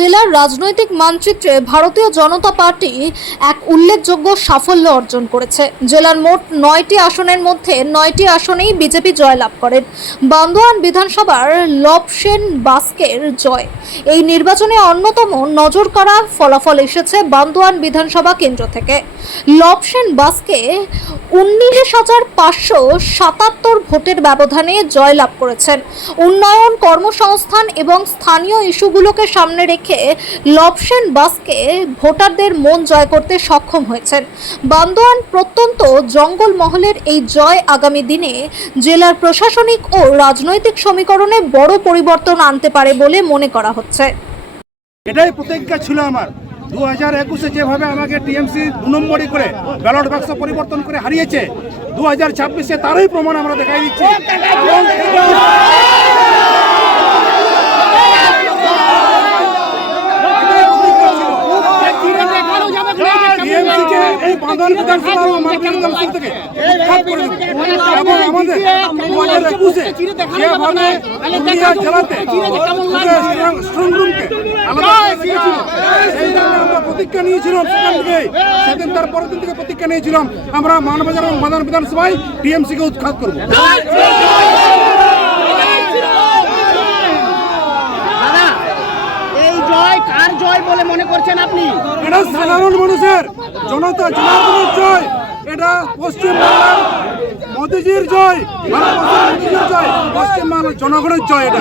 জেলার রাজনৈতিক মানচিত্রে ভারতীয় জনতা পার্টি এক উল্লেখযোগ্য সাফল্য অর্জন করেছে। জেলার মোট 9টি আসনের মধ্যে 9টি আসনেই বিজেপি জয়লাভ করেন। বান্দোয়ান বিধানসভার লবসেন বাস্কের জয়। এই নির্বাচনে অন্যতম নজরকাড়া ফলাফল এসেছে বান্দোয়ান বিধানসভা কেন্দ্র থেকে। লবসেন বাস্কে 19,577 ভোটের ব্যবধানে জয়লাভ করেছেন। উন্নয়ন, কর্মসংস্থান এবং স্থানীয় ইস্যুগুলোকে সামনে রেখে লবসেন বাস্কে ভোটারদের মন জয় করতে সক্ষম হয়েছেন। বান্দোয়ান প্রত্যন্ত জঙ্গল মহলের এই জয় আগামী দিনে জেলার প্রশাসনিক ও রাজনৈতিক সমীকরণে বড় পরিবর্তন আনতে পারে বলে মনে করা হচ্ছে। এটাই প্রতিজ্ঞা ছিল আমার। 2021-এ যেভাবে আমাকে টিএমসি 2 নম্বরই করে ব্যালট বাক্স পরিবর্তন করে হারিয়েছে, 2026-এ তারই প্রমাণ আমরা দেখাই দিচ্ছি। এই বান্দোয়ান বিধানসভা ও মার্কেট কাউন্সিল থেকে উৎখাত করে দেব এবং আমাদের 2021-এ যেভাবে পুরুলিয়া জেলাতে স্ট্রং রুমকে আলাদা করে রেখেছিল, সেই জন্য আমরা প্রতিজ্ঞা নিয়েছিলাম। সেখান থেকে সেদিন তার পরের দিন থেকে প্রতিজ্ঞা নিয়েছিলাম আমরা মানবাজার এবং বান্দোয়ান বিধানসভায় টিএমসিকে উৎখাত করব। কার জয় বলে মনে করছেন আপনি? এটা সাধারণ মানুষের, জনতা জনার্দনের জয়। এটা পশ্চিমবাংলার মোদিজির জয়, পশ্চিমবাংলার জনগণের জয়। এটা